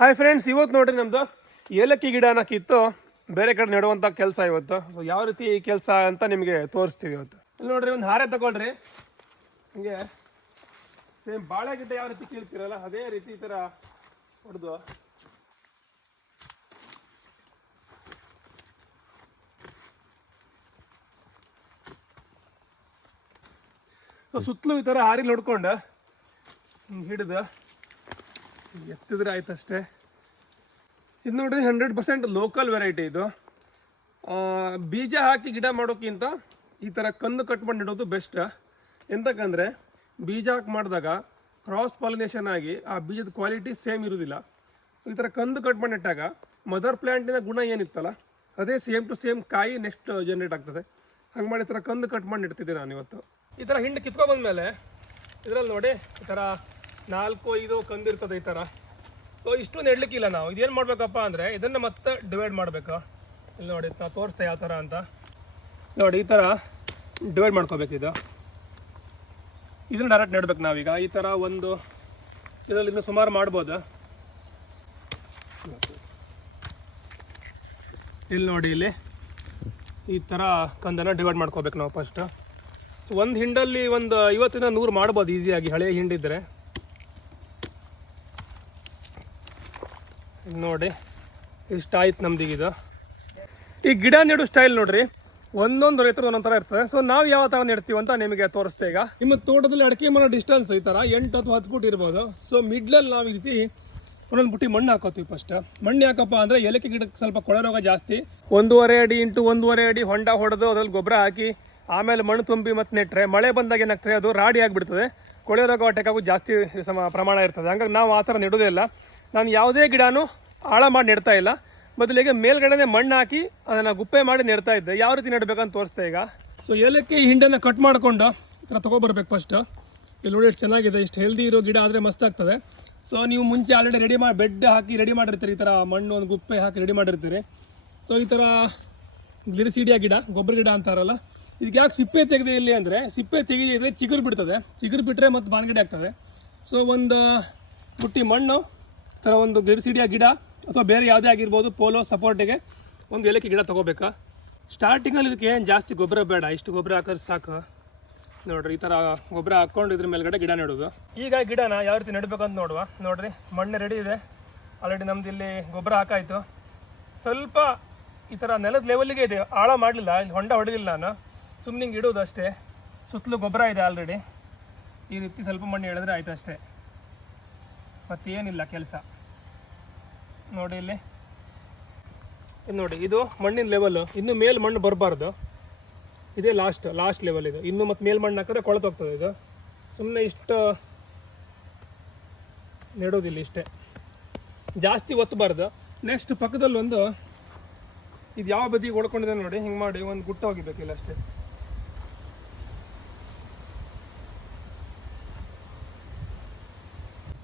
Hi friends, ಇವತ್ತು ನೋಡ್ರಿ ನಮ್ಮದು ಏಲಕ್ಕಿ ಗಿಡನ ಕಿತ್ತು ಬೇರೆ ಕಡೆ ನೆಡುವಂಥ ಕೆಲಸ ಇವತ್ತು. ಸೊ ಯಾವ ರೀತಿ ಈ ಕೆಲಸ ಅಂತ ನಿಮಗೆ ತೋರಿಸ್ತೀವಿ ಇವತ್ತು. ಇಲ್ಲಿ ನೋಡ್ರಿ, ಒಂದು ಹಾರೆ ತಗೊಳ್ರಿ. ಹಿಂಗೆ ಸೇಮ್ ಬಾಳೆ ಗಿಡ ಯಾವ ರೀತಿ ಕೀಳ್ತೀರಲ್ಲ ಅದೇ ರೀತಿ ಈ ಥರ ಹೊಡೆದು ಸುತ್ತಲೂ ಈ ಥರ ಹಾರಿಲಿ ಹೊಡ್ಕೊಂಡು ಹಿಡಿದು ಎತ್ತಿದ್ರೆ ಆಯ್ತಷ್ಟೇ. ಇದು ನೋಡ್ರಿ 100% ಲೋಕಲ್ ವೆರೈಟಿ. ಇದು ಬೀಜ ಹಾಕಿ ಗಿಡ ಮಾಡೋಕ್ಕಿಂತ ಈ ಥರ ಕಂದು ಕಟ್ ಮಾಡಿ ಇಡೋದು ಬೆಸ್ಟ್. ಎಂತಕ್ಕಂದರೆ ಬೀಜ ಹಾಕಿ ಮಾಡಿದಾಗ ಕ್ರಾಸ್ ಪಾಲಿನೇಷನ್ ಆಗಿ ಆ ಬೀಜದ ಕ್ವಾಲಿಟಿ ಸೇಮ್ ಇರೋದಿಲ್ಲ. ಈ ಥರ ಕಂದು ಕಟ್ ಮಾಡಿ ಇಟ್ಟಾಗ ಮದರ್ ಪ್ಲ್ಯಾಂಟಿನ ಗುಣ ಏನಿತ್ತಲ್ಲ ಅದೇ ಸೇಮ್ ಟು ಸೇಮ್ ಕಾಯಿ ನೆಕ್ಸ್ಟ್ ಜನ್ರೇಟ್ ಆಗ್ತದೆ. ಹಂಗೆ ಮಾಡಿ ಈ ಥರ ಕಂದು ಕಟ್ ಮಾಡಿ ಇಡ್ತಿದ್ದೆ ನಾನು ಇವತ್ತು. ಈ ಥರ ಹಿಂಡು ಕಿತ್ಕೊಬಂದ್ಮೇಲೆ ಇದರಲ್ಲಿ ನೋಡಿ ಈ ಥರ 4-5 ಕಂದು ಇರ್ತದೆ ಈ ಥರ. ಸೊ ಇಷ್ಟು ನೆಡ್ಲಿಕ್ಕಿಲ್ಲ. ನಾವು ಇದೇನು ಮಾಡಬೇಕಪ್ಪ ಅಂದರೆ ಇದನ್ನು ಮತ್ತೆ ಡಿವೈಡ್ ಮಾಡಬೇಕು. ಇಲ್ಲಿ ನೋಡಿ ನಾವು ತೋರಿಸ್ತೆ ಯಾವ ಥರ ಅಂತ. ನೋಡಿ ಈ ಥರ ಡಿವೈಡ್ ಮಾಡ್ಕೋಬೇಕು. ಇದನ್ನು ಡೈರೆಕ್ಟ್ ನೆಡ್ಬೇಕು ನಾವೀಗ. ಈ ಥರ ಒಂದು ಇದರಲ್ಲಿ ಇನ್ನೂ ಸುಮಾರು ಮಾಡ್ಬೋದು. ಇಲ್ಲಿ ನೋಡಿ, ಇಲ್ಲಿ ಈ ಥರ ಕಂದನ್ನು ಡಿವೈಡ್ ಮಾಡ್ಕೋಬೇಕು ನಾವು ಫಸ್ಟು. ಒಂದು ಹಿಂಡಲ್ಲಿ ಒಂದು 50-100 ಮಾಡ್ಬೋದು ಈಸಿಯಾಗಿ, ಹಳೆಯ ಹಿಂಡಿದ್ರೆ. ನೋಡಿ ಇಷ್ಟ ಆಯ್ತು ನಮ್ದಿಗಿದು. ಈ ಗಿಡ ನೆಡೋ ಸ್ಟೈಲ್ ನೋಡ್ರಿ, ಒಂದೊಂದು ರೈತರು ಒಂದೊಂದು ಥರ ಇರ್ತದೆ. ಸೊ ನಾವು ಯಾವ ಥರ ನೆಡ್ತೀವಿ ಅಂತ ನಿಮಗೆ ತೋರಿಸ್ತೆ ಈಗ. ನಿಮ್ಮ ತೋಟದಲ್ಲಿ ಅಡಿಕೆ ಮರ ಡಿಸ್ಟೆನ್ಸ್ ಈ ಥರ 8 ಅಥವಾ 10 ಫುಟ್ ಇರ್ಬೋದು. ಸೊ ಮಿಡ್ಲಲ್ಲಿ ನಾವು ಈ ರೀತಿ ಒಂದೊಂದು ಬುಟ್ಟಿ ಮಣ್ಣು ಹಾಕೋತೀವಿ ಫಸ್ಟ್. ಮಣ್ಣು ಯಾಕಪ್ಪ ಅಂದರೆ ಏಲಕ್ಕಿ ಗಿಡಕ್ಕೆ ಸ್ವಲ್ಪ ಕೊಳೆ ರೋಗ ಜಾಸ್ತಿ. 1.5 ಅಡಿ ಇಂಟು 1.5 ಅಡಿ ಹೊಂಡ ಹೊಡೆದು ಅದ್ರಲ್ಲಿ ಗೊಬ್ಬರ ಹಾಕಿ ಆಮೇಲೆ ಮಣ್ಣು ತುಂಬಿ ಮತ್ತು ನೆಟ್ಟರೆ ಮಳೆ ಬಂದಾಗ ಏನಾಗ್ತದೆ, ಅದು ರಾಡಿ ಆಗಿಬಿಡ್ತದೆ. ಕೊಳೆ ರೋಗ ಅಟ್ಯಾಕಾಗೂ ಜಾಸ್ತಿ ಪ್ರಮಾಣ ಇರ್ತದೆ. ಹಂಗಾಗಿ ನಾವು ಆ ಥರ ನೆಡೋದೇ ಇಲ್ಲ. ನಾನು ಯಾವುದೇ ಗಿಡನೂ ಆಳ ಮಾಡಿ ನೆಡ್ತಾ ಇಲ್ಲ. ಮೊದಲಿಗೆ ಮೇಲ್ಗಡೆನೆ ಮಣ್ಣು ಹಾಕಿ ಅದನ್ನು ಗುಪ್ಪೆ ಮಾಡಿ ನೆಡ್ತಾ ಇದ್ದೆ. ಯಾವ ರೀತಿ ನೆಡಬೇಕಂತ ತೋರಿಸ್ತೆ ಈಗ. ಸೊ ಏಲಕ್ಕಿ ಹಿಂಡನ್ನು ಕಟ್ ಮಾಡಿಕೊಂಡು ಈ ಥರ ತೊಗೊಬರ್ಬೇಕು ಫಸ್ಟು. ಇಲ್ಲಿ ನೋಡಿ ಎಷ್ಟು ಚೆನ್ನಾಗಿದೆ. ಇಷ್ಟು ಹೆಲ್ದಿ ಇರೋ ಗಿಡ ಆದರೆ ಮಸ್ತ್ ಆಗ್ತದೆ. ಸೊ ನೀವು ಮುಂಚೆ ಆಲ್ರೆಡಿ ರೆಡಿ ಮಾಡಿ ಬೆಡ್ ಹಾಕಿ ರೆಡಿ ಮಾಡಿರ್ತೀರಿ. ಈ ಥರ ಮಣ್ಣು ಒಂದು ಗುಪ್ಪೆ ಹಾಕಿ ರೆಡಿ ಮಾಡಿರ್ತೀರಿ. ಸೊ ಈ ಥರ ಗ್ಲಿರಿಸೀಡಿಯಾ ಗಿಡ, ಗೊಬ್ಬರ ಗಿಡ ಅಂತಾರಲ್ಲ, ಇದಕ್ಕೆ ಯಾಕೆ ಸಿಪ್ಪೆ ತೆಗೆದು ಇಲ್ಲಿ ಅಂದರೆ ಸಿಪ್ಪೆ ತೆಗೆದಿದ್ರೆ ಚಿಗುರು ಬಿಡ್ತದೆ. ಚಿಗುರು ಬಿಟ್ಟರೆ ಮತ್ತು ಬಾನ್ಗಿಡ ಆಗ್ತದೆ. ಸೊ ಒಂದು ಬುಟ್ಟಿ ಮಣ್ಣು ಥರ ಒಂದು ಗ್ಲಿರಿಸೀಡಿಯಾ ಗಿಡ ಅಥವಾ ಬೇರೆ ಯಾವುದೇ ಆಗಿರ್ಬೋದು, ಪೋಲೋ ಸಪೋರ್ಟಿಗೆ ಒಂದು ಏಲಕ್ಕಿ ಗಿಡ ತೊಗೋಬೇಕಾ. ಸ್ಟಾರ್ಟಿಂಗಲ್ಲಿ ಇದಕ್ಕೆ ಏನು ಜಾಸ್ತಿ ಗೊಬ್ಬರ ಬೇಡ, ಇಷ್ಟು ಗೊಬ್ಬರ ಹಾಕೋದು ಸಾಕು. ನೋಡಿರಿ, ಈ ಥರ ಗೊಬ್ಬರ ಹಾಕ್ಕೊಂಡು ಇದ್ರ ಮೇಲ್ಗಡೆ ಗಿಡ ನೆಡೋದು. ಈಗ ಗಿಡನ ಯಾವ ರೀತಿ ನೆಡಬೇಕಂತ ನೋಡುವ. ನೋಡಿರಿ, ಮಣ್ಣು ರೆಡಿ ಇದೆ ಆಲ್ರೆಡಿ. ನಮ್ದು ಇಲ್ಲಿ ಗೊಬ್ಬರ ಹಾಕಾಯಿತು. ಸ್ವಲ್ಪ ಈ ಥರ ನೆಲದ ಲೆವೆಲ್ಲಿಗೆ ಇದೆ, ಆಳ ಮಾಡಲಿಲ್ಲ, ಇಲ್ಲಿ ಹೊಂಡ ಹೊಡೆದಿಲ್ಲ ನಾನು, ಸುಮ್ಮನೆ ಹಿಂಗೆ ಇಡೋದು ಅಷ್ಟೇ. ಸುತ್ತಲೂ ಗೊಬ್ಬರ ಇದೆ ಆಲ್ರೆಡಿ. ಈ ರೀತಿ ಸ್ವಲ್ಪ ಮಣ್ಣು ಎಳೆದ್ರೆ ಆಯಿತು ಅಷ್ಟೇ, ಮತ್ತೇನಿಲ್ಲ ಕೆಲಸ. ನೋಡಿ ಇಲ್ಲಿ ನೋಡಿ, ಇದು ಮಣ್ಣಿನ ಲೆವೆಲ್ಲು. ಇನ್ನು ಮೇಲೆ ಮಣ್ಣು ಬರಬಾರ್ದು, ಇದೇ ಲಾಸ್ಟ್ ಲೆವೆಲ್ ಇದು. ಇನ್ನು ಮತ್ತು ಮೇಲ್ ಮಣ್ಣು ಹಾಕಿದ್ರೆ ಕೊಳೆತೋಗ್ತದೆ ಇದು. ಸುಮ್ಮನೆ ಇಷ್ಟು ನೆಡೋದಿಲ್ಲ, ಇಷ್ಟೇ, ಜಾಸ್ತಿ ಒತ್ತಬಾರ್ದು. ನೆಕ್ಸ್ಟ್ ಪಕ್ಕದಲ್ಲಿ ಒಂದು ಇದು ಯಾವ ಬದಿಗೆ ಹೊಡ್ಕೊಂಡಿದೆ ನೋಡಿ, ಹಿಂಗೆ ಮಾಡಿ ಒಂದು ಗುಟ್ಟ ಹೋಗಿಬೇಕಿಲ್ಲ ಅಷ್ಟೇ.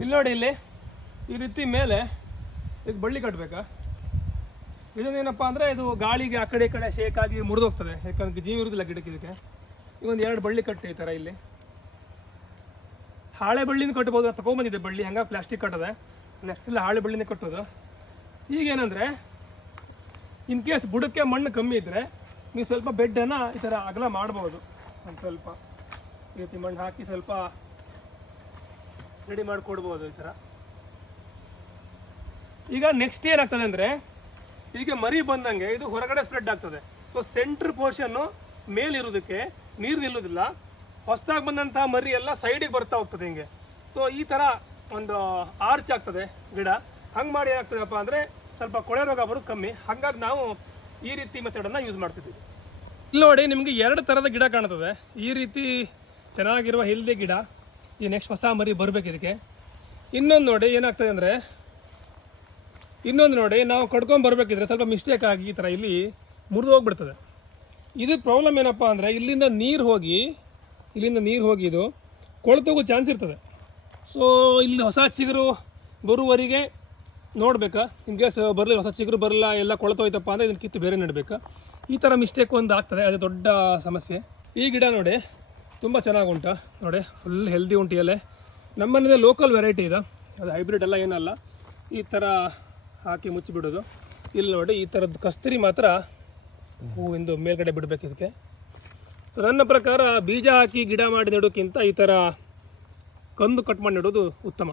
ಇಲ್ಲಿ ನೋಡಿ, ಇಲ್ಲಿ ಈ ರೀತಿ ಮೇಲೆ ಇದಕ್ಕೆ ಬಳ್ಳಿ ಕಟ್ಟಬೇಕಾ. ಇದನ್ನೇನಪ್ಪ ಅಂದರೆ ಇದು ಗಾಳಿಗೆ ಆ ಕಡೆ ಈ ಕಡೆ ಶೇಕ್ ಆಗಿ ಮುರಿದೋಗ್ತದೆ, ಯಾಕಂದ್ರೆ ಜೀವ ಇರೋದಿಲ್ಲ ಗಿಡಕ್ಕೆ. ಇದಕ್ಕೆ ಒಂದು 2 ಬಳ್ಳಿ ಕಟ್ಟಿ ಈ ಥರ. ಇಲ್ಲಿ ಹಾಳೆ ಬಳ್ಳಿನ ಕಟ್ಬೋದು, ತೊಗೊಂಬಂದಿದೆ ಬಳ್ಳಿ, ಹಂಗಾಗಿ ಪ್ಲಾಸ್ಟಿಕ್ ಕಟ್ಟದೆ. ನೆಕ್ಸ್ಟ್ ಇಲ್ಲ ಹಾಳೆ ಬಳ್ಳಿನೇ ಕಟ್ಟೋದು. ಈಗೇನಂದರೆ ಇನ್ ಕೇಸ್ ಬುಡಕ್ಕೆ ಮಣ್ಣು ಕಮ್ಮಿ ಇದ್ದರೆ ನೀವು ಸ್ವಲ್ಪ ಬೆಡ್ಡನ್ನು ಈ ಥರ ಅಗಲ ಮಾಡ್ಬೋದು. ಒಂದು ಸ್ವಲ್ಪ ಈ ರೀತಿ ಮಣ್ಣು ಹಾಕಿ ಸ್ವಲ್ಪ ರೆಡಿ ಮಾಡಿಕೊಡ್ಬೋದು ಈ ಥರ. ಈಗ ನೆಕ್ಸ್ಟ್ ಏನಾಗ್ತದೆ ಅಂದರೆ, ಈಗ ಮರಿ ಬಂದಂಗೆ ಇದು ಹೊರಗಡೆ ಸ್ಪ್ರೆಡ್ ಆಗ್ತದೆ. ಸೊ ಸೆಂಟ್ರ್ ಪೋರ್ಷನ್ನು ಮೇಲಿರೋದಕ್ಕೆ ನೀರು ನಿಲ್ಲೋದಿಲ್ಲ. ಹೊಸದಾಗಿ ಬಂದಂಥ ಮರಿ ಎಲ್ಲ ಸೈಡಿಗೆ ಬರ್ತಾ ಹೋಗ್ತದೆ ಹಿಂಗೆ. ಸೊ ಈ ಥರ ಒಂದು ಆರ್ಚ್ ಆಗ್ತದೆ ಗಿಡ. ಹಂಗೆ ಮಾಡಿ ಏನಾಗ್ತದಪ್ಪ ಅಂದರೆ ಸ್ವಲ್ಪ ಕೊಳೆ ರೋಗ ಬರೋದು ಕಮ್ಮಿ. ಹಾಗಾಗಿ ನಾವು ಈ ರೀತಿ ಮೆಥಡನ್ನು ಯೂಸ್ ಮಾಡ್ತಿದ್ದೀವಿ. ಇಲ್ಲಿ ನೋಡಿ, ನಿಮಗೆ 2 ಥರದ ಗಿಡ ಕಾಣ್ತದೆ. ಈ ರೀತಿ ಚೆನ್ನಾಗಿರುವ ಹೆಲ್ದಿ ಗಿಡ, ಈ ನೆಕ್ಸ್ಟ್ ಹೊಸ ಮರಿ ಬರಬೇಕು ಇದಕ್ಕೆ. ಇನ್ನೊಂದು ನೋಡಿ ಏನಾಗ್ತದೆ ಅಂದರೆ, ನಾವು ಕಡ್ಕೊಂಡು ಬರಬೇಕಿದ್ರೆ ಸ್ವಲ್ಪ ಮಿಸ್ಟೇಕ್ ಆಗಿ ಈ ಥರ ಇಲ್ಲಿ ಮುರಿದು ಹೋಗ್ಬಿಡ್ತದೆ. ಇದು ಪ್ರಾಬ್ಲಮ್ ಏನಪ್ಪ ಅಂದರೆ, ಇಲ್ಲಿಂದ ನೀರು ಹೋಗಿ ಇದು ಕೊಳ್ತೋಗೋ ಚಾನ್ಸ್ ಇರ್ತದೆ. ಸೊ ಇಲ್ಲಿ ಹೊಸ ಚಿಗುರು ಬರುವವರೆಗೆ ನೋಡ್ಬೇಕಾ. ಇನ್ ಕೇಸ್ ಬರಲಿ, ಹೊಸ ಚಿಗುರು ಬರಲ್ಲ, ಎಲ್ಲ ಕೊಳ್ತೋಯ್ತಪ್ಪ ಅಂದರೆ ಇದನ್ನು ಕಿತ್ತು ಬೇರೆ ನೆಡಬೇಕಾ. ಈ ಥರ ಮಿಸ್ಟೇಕ್ ಒಂದು ಆಗ್ತದೆ, ಅದು ದೊಡ್ಡ ಸಮಸ್ಯೆ. ಈ ಗಿಡ ನೋಡಿ ತುಂಬ ಚೆನ್ನಾಗಿ ಉಂಟು ನೋಡಿ, ಫುಲ್ ಹೆಲ್ದಿ ಉಂಟು ಎಲೆ. ನಮ್ಮನೇಲಿ ಲೋಕಲ್ ವೆರೈಟಿ ಇದೆ, ಅದು ಹೈಬ್ರಿಡ್ ಎಲ್ಲ ಏನಲ್ಲ. ಈ ಥರ ಹಾಕಿ ಮುಚ್ಚಿಬಿಡೋದು. ಇಲ್ಲಿ ನೋಡಿ ಈ ಥರದ್ದು ಕಸ್ತೂರಿ ಮಾತ್ರ ಹೂವಿಂದು ಮೇಲ್ಗಡೆ ಬಿಡಬೇಕು ಇದಕ್ಕೆ. ನನ್ನ ಪ್ರಕಾರ ಬೀಜ ಹಾಕಿ ಗಿಡ ಮಾಡಿ ನೆಡೋಕ್ಕಿಂತ ಈ ಥರ ಕಂದು ಕಟ್ ಮಾಡಿ ನೆಡೋದು ಉತ್ತಮ.